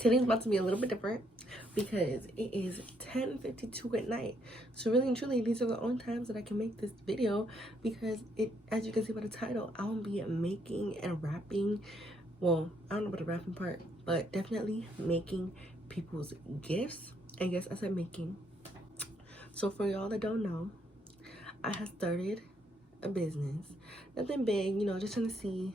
Today's about to be a little bit different because it is 10:52 at night. So really and truly, these are the only times that I can make this video because as you can see by the title, I will be making and wrapping. Well, I don't know about the wrapping part, but definitely making people's gifts. And yes, I said making. So for y'all that don't know, I have started a business. Nothing big, just trying to see,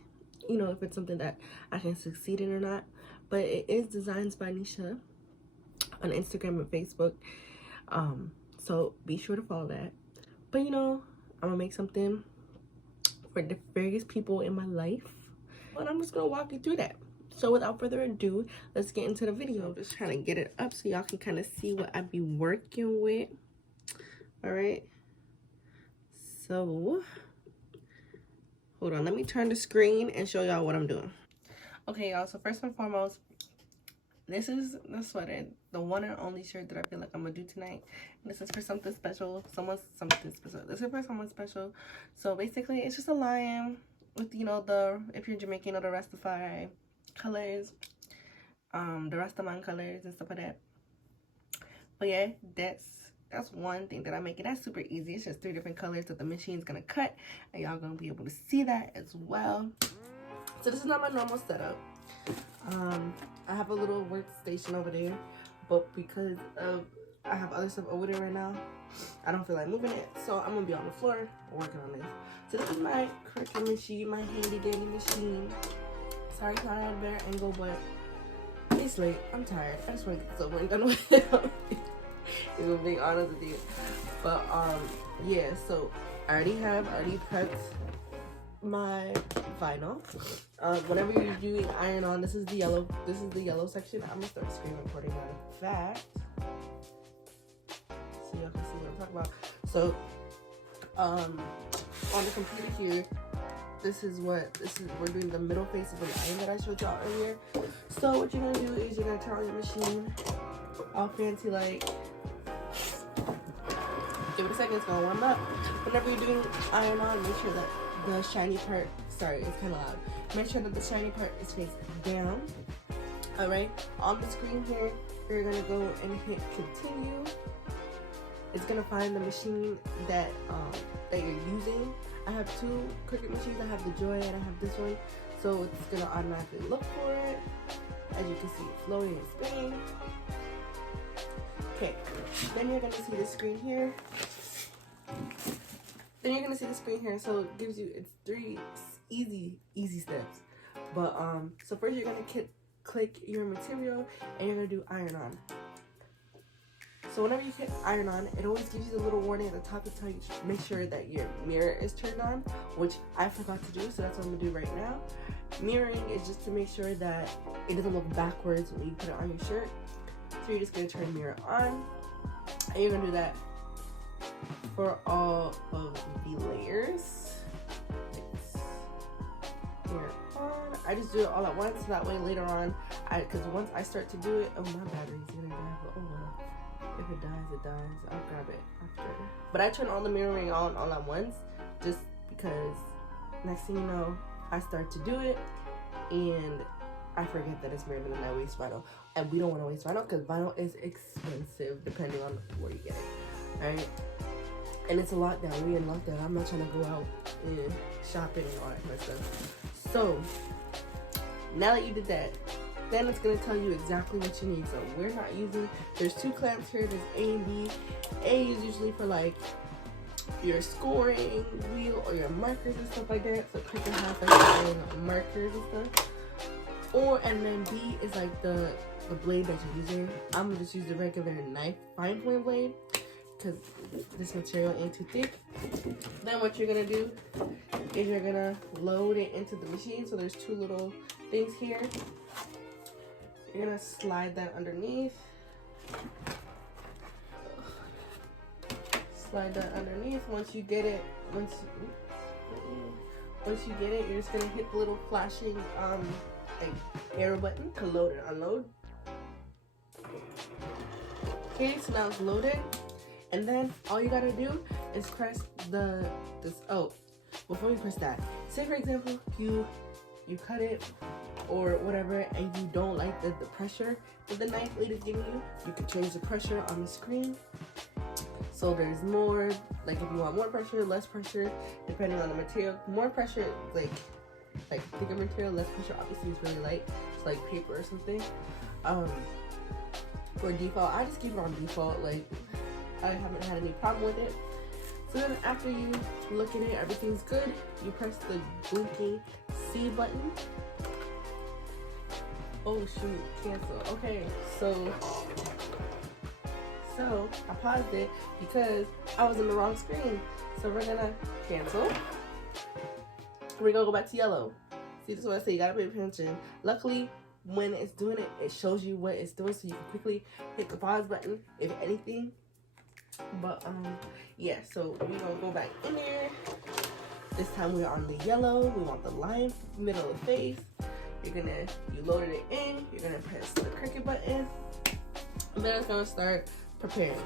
if it's something that I can succeed in or not. But it is Designs by Nisha on Instagram and Facebook. So be sure to follow that. But I'm gonna make something for the various people in my life. And I'm just gonna walk you through that. So without further ado, let's get into the video. I'm just trying to get it up so y'all can kind of see what I be working with. All right. So hold on, let me turn the screen and show y'all what I'm doing. Okay, y'all, so first and foremost, this is the sweater, the one and only shirt that I feel like I'm gonna do tonight. And this is for something special, something special. This is for someone special. So basically, it's just a lion with, if you're Jamaican, the Rastafari colors, the Rastaman colors and stuff like that. But yeah, that's one thing that I make, and that's super easy. It's just 3 different colors that the machine's gonna cut, and y'all gonna be able to see that as well. So this is not my normal setup. I have a little workstation over there, but because I have other stuff over there right now, I don't feel like moving it, so I'm gonna be on the floor working on this. So this is my Cricut machine, my handy dandy machine. Sorry, it's not at a better angle, but it's late. I'm tired. I just want to get this over and done with it. If I'm being honest with you. But yeah, so I already prepped my vinyl. Whenever you're doing iron on, this is the yellow section. I'm gonna start screen recording that so y'all can see what I'm talking about. So on the computer here, we're doing the middle face of an iron that I showed y'all earlier. So what you're gonna do is you're gonna turn on your machine all fancy like. Give it a second, it's gonna warm up. Whenever you're doing iron on, make sure that the shiny part, sorry, it's kind of loud. Make sure that the shiny part is face down. All right, on the screen here, you're gonna go and hit continue. It's gonna find the machine that you're using. I have 2 Cricut machines. I have the Joy and I have this one. So it's gonna automatically look for it. As you can see, it's loading and spinning. Okay, then you're gonna see the screen here. So it gives you, it's 3 easy steps. But so first you're gonna click your material and you're gonna do iron on. So whenever you hit iron on, it always gives you the little warning at the top to tell you to make sure that your mirror is turned on, which I forgot to do, so that's what I'm gonna do right now. Mirroring is just to make sure that it doesn't look backwards when you put it on your shirt. So you're just gonna turn mirror on, and you're gonna do that for all of the layers. Mirror on. I just do it all at once, so that way later on, because once I start to do it, oh, my battery's gonna die, but oh well. If it dies, it dies. I'll grab it after. But I turn all the mirroring on all at once, just because next thing you know, I start to do it, and I forget that it's mirrored and then I waste vinyl. And we don't want to waste vinyl because vinyl is expensive depending on where you get it. Alright? And it's a lockdown. We in lockdown. I'm not trying to go out and shopping and all that kind of stuff. So, now that you did that, then it's going to tell you exactly what you need. So we're not using, there's 2 clamps here, there's A and B. A is usually for like your scoring wheel or your markers and stuff like that. So Cricut has like your own markers and stuff. And then B is like the blade that you're using. I'm going to just use the regular knife fine point blade because this material ain't too thick. Then what you're going to do is you're going to load it into the machine. So there's 2 little things here. You're gonna slide that underneath. Slide that underneath. Once you get it, you're just gonna hit the little flashing like arrow button to load and unload. Okay, so now it's loaded, and then all you gotta do is press before you press that. Say for example, you cut it or whatever, and you don't like the pressure that the knife blade is giving you, you can change the pressure on the screen. So there's more, like if you want more pressure, less pressure, depending on the material. More pressure, like thicker material, less pressure obviously is really light. It's like paper or something. For default, I just keep it on default. Like, I haven't had any problem with it. So then after you look at it, everything's good, you press the blinking C button. Oh shoot, cancel. Okay, so I paused it because I was in the wrong screen. So we're gonna cancel. We're gonna go back to yellow. See, this is what I say, you gotta pay attention. Luckily, when it's doing it, it shows you what it's doing, so you can quickly hit the pause button if anything. But yeah, so we're gonna go back in there. This time we're on the yellow. We want the line, middle of the face. You loaded it in, you're gonna press the Cricut button, and then it's gonna start preparing.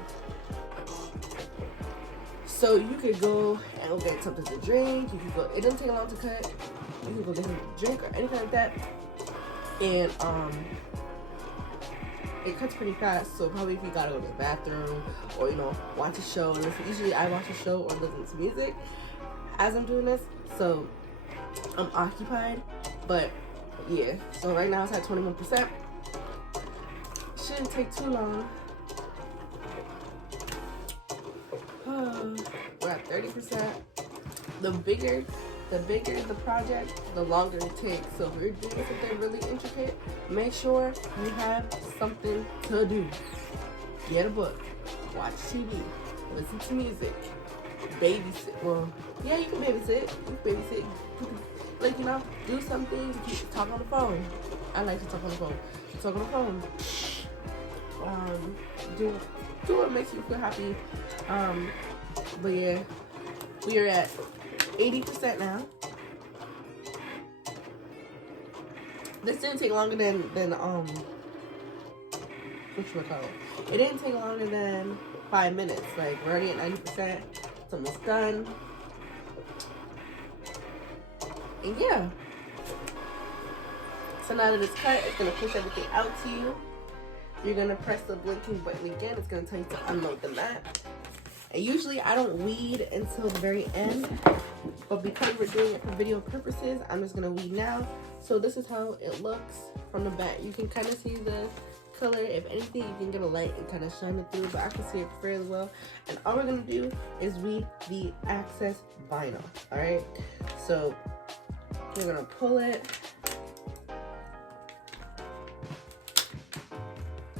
So you could go and go get something to drink. You could go, it doesn't take long to cut. You can go get something to drink or anything like that. And it cuts pretty fast, so probably if you gotta go to the bathroom or, you know, watch a show, and usually I watch a show or listen to music as I'm doing this, so I'm occupied. But yeah, so right now it's at 21%. Shouldn't take too long. We're at 30%. The bigger the project, the longer it takes. So if you're doing something really intricate, make sure you have something to do. Get a book, watch TV, listen to music, babysit. Well, yeah, you can babysit. Like, you know, do something. Talk on the phone. I like to talk on the phone. Talk on the phone. Do what makes you feel happy. But yeah, we are at 80% now. This didn't take longer than whatchamacallit. It didn't take longer than 5 minutes. Like, we're already at 90%. It's almost done. And yeah. So now that it's cut, it's gonna push everything out to you. You're gonna press the blinking button again. It's gonna tell you to unload the mat. And usually I don't weed until the very end, but because we're doing it for video purposes, I'm just gonna weed now. So this is how it looks from the back. You can kind of see the color. If anything, you can get a light and kind of shine it through, but I can see it fairly well. And all we're gonna do is weed the access vinyl. All right. So we're gonna pull it.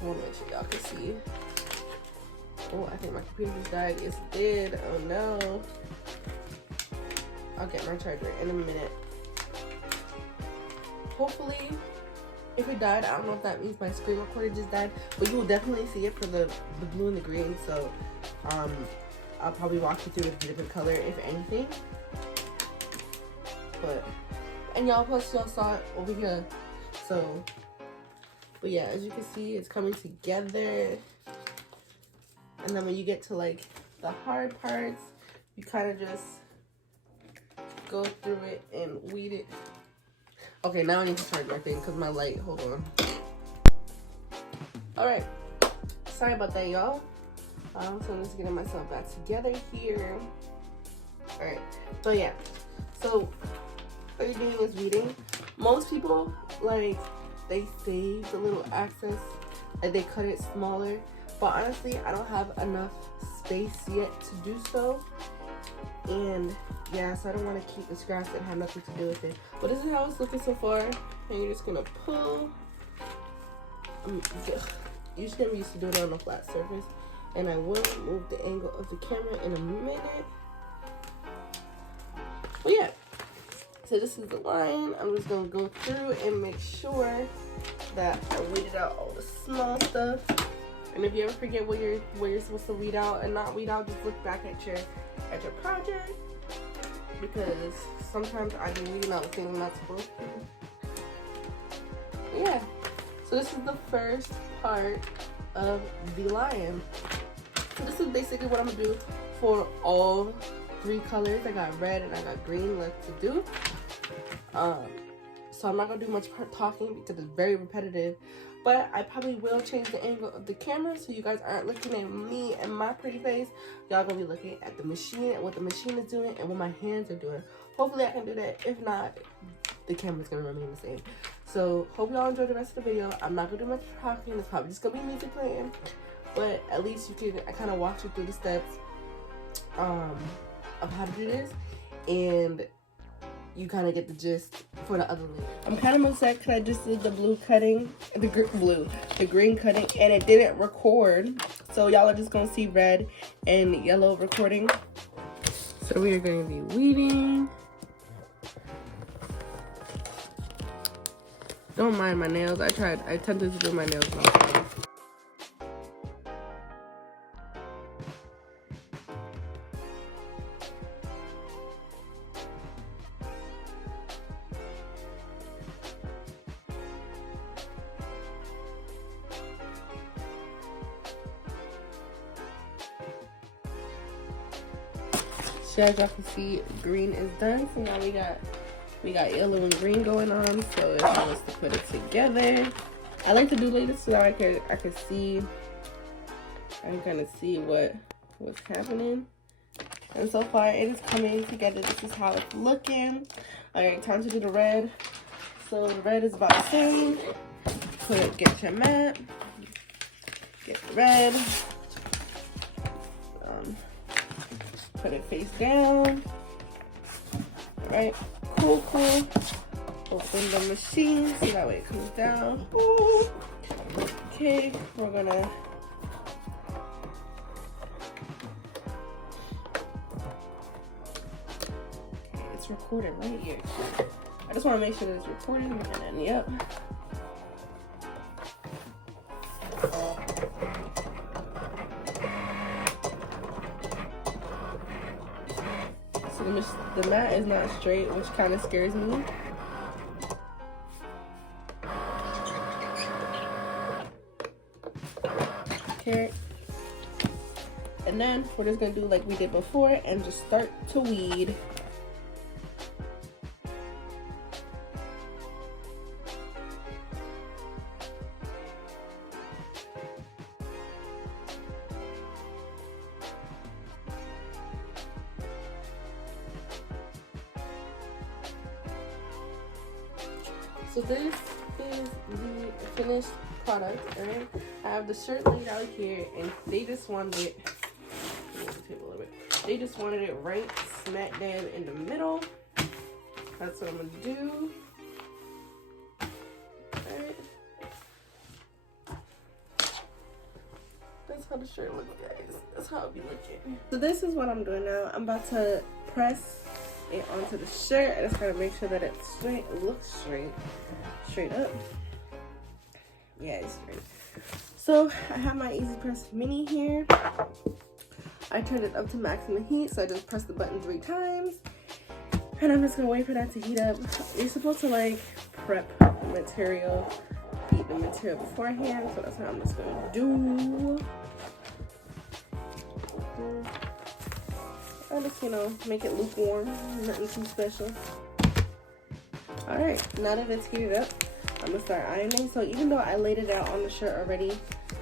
I want to make sure y'all can see. Oh, I think my computer just died. Yes, it did. Oh no. I'll get my charger in a minute. Hopefully, if it died, I don't know if that means my screen recorder just died, but you will definitely see it for the blue and the green. So, I'll probably walk you through the different color, if anything. But, and y'all, plus y'all saw it over here. So, but yeah, as you can see, it's coming together. And then when you get to like the hard parts, you kind of just go through it and weed it. Okay, now I need to charge my thing because my light, hold on. All right, sorry about that, y'all. So I'm just getting myself back together here. All right, so yeah, so what you're doing is weeding. Most people, like, they save the little access, like they cut it smaller. But honestly, I don't have enough space yet to do so. And yeah, so I don't want to keep the scraps that have nothing to do with it. But this is how it's looking so far. And you're just gonna pull. You're just gonna be used to doing it on a flat surface. And I will move the angle of the camera in a minute. But yeah. So this is the line. I'm just gonna go through and make sure that I weeded out all the small stuff. And if you ever forget what you're supposed to weed out and not weed out, just look back at your project, because sometimes I do weeding out things I'm not supposed to. But yeah, so this is the first part of the lion. So this is basically what I'm gonna do for all 3 colors. I got red and I got green left to do. so I'm not gonna do much talking because it's very repetitive. But I probably will change the angle of the camera so you guys aren't looking at me and my pretty face. Y'all gonna be looking at the machine and what the machine is doing and what my hands are doing. Hopefully I can do that. If not, the camera's gonna remain the same. So hope y'all enjoy the rest of the video. I'm not gonna do much talking. It's probably just gonna be music playing. But at least you can, I kind of walk you through the steps of how to do this. And you kind of get the gist for the other layer. I'm kind of upset because I just did the blue cutting, the green cutting, and it didn't record. So y'all are just gonna see red and yellow recording. So we are going to be weeding. Don't mind my nails. I attempted to do my nails myself. So as y'all can see, green is done. So now we got yellow and green going on. So it's time to put it together. I like to do later so that I can see. I can kind of see what's happening. And so far it is coming together. This is how it's looking. Alright, time to do the red. So the red is about the same. Get your mat. Get the red. Put it face down. Alright, cool. Open the machine so that way it comes down. Ooh. Okay, we're gonna okay, it's recording right here. I just want to make sure that it's recording, and then yep. The mat is not straight, which kind of scares me. Okay. And then we're just going to do like we did before and just start to weed. So this is the finished product, right? I have the shirt laid out here, and they just wanted it. Move the table a little bit. They just wanted it right smack dab in the middle. That's what I'm gonna do. Alright. That's how the shirt looks, guys. That's how it be looking. So this is what I'm doing now. I'm about to press it onto the shirt. I just gotta make sure that it's straight. It looks straight up. Yeah, it's straight. So I have my Easy Press Mini here. I turned it up to maximum heat, so I just pressed the button 3 times, and I'm just gonna wait for that to heat up. You're supposed to like prep the material, heat the material beforehand, so that's what I'm just gonna do. I just, make it lukewarm, nothing too special. Alright, now that it's heated up, I'm gonna start ironing. So even though I laid it out on the shirt already,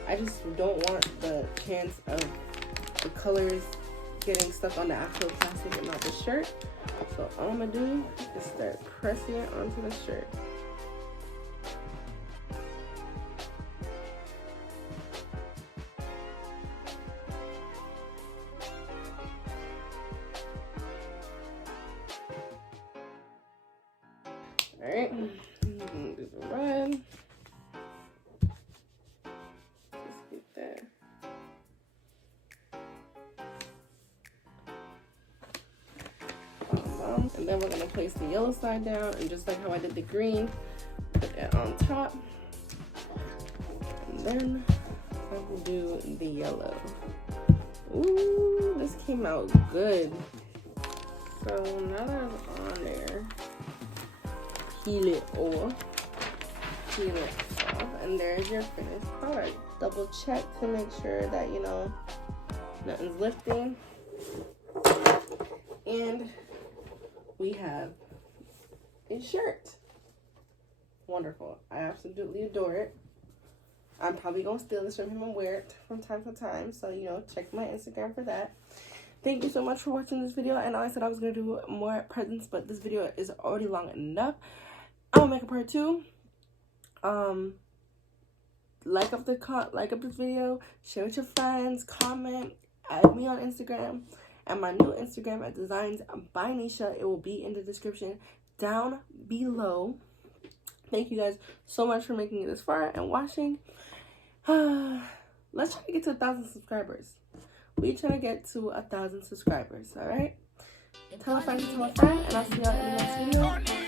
I just don't want the chance of the colors getting stuck on the actual plastic and not the shirt. So all I'm gonna do is start pressing it onto the shirt. Alright, do the red. Just get that. And then we're going to place the yellow side down, and just like how I did the green, put that on top. And then I will do the yellow. Ooh, this came out good. So now that it's on there, peel it off, and there's your finished product. Double check to make sure that nothing's lifting, and we have a shirt. wonderful. I absolutely adore it. I'm probably going to steal this from him and wear it from time to time. So, you know, check my Instagram for that. Thank you so much for watching this video. I know I said I was going to do more presents, but this video is already long enough. I'm going to make a part 2. Like up this video, share with your friends, comment, add me on Instagram, and my new Instagram at Designs by Nisha. It will be in the description down below. Thank you guys so much for making it this far and watching. Let's try to get to 1,000 subscribers. We're trying to get to 1,000 subscribers, all right? Tell a friend to tell a friend, and I'll see y'all in the next video.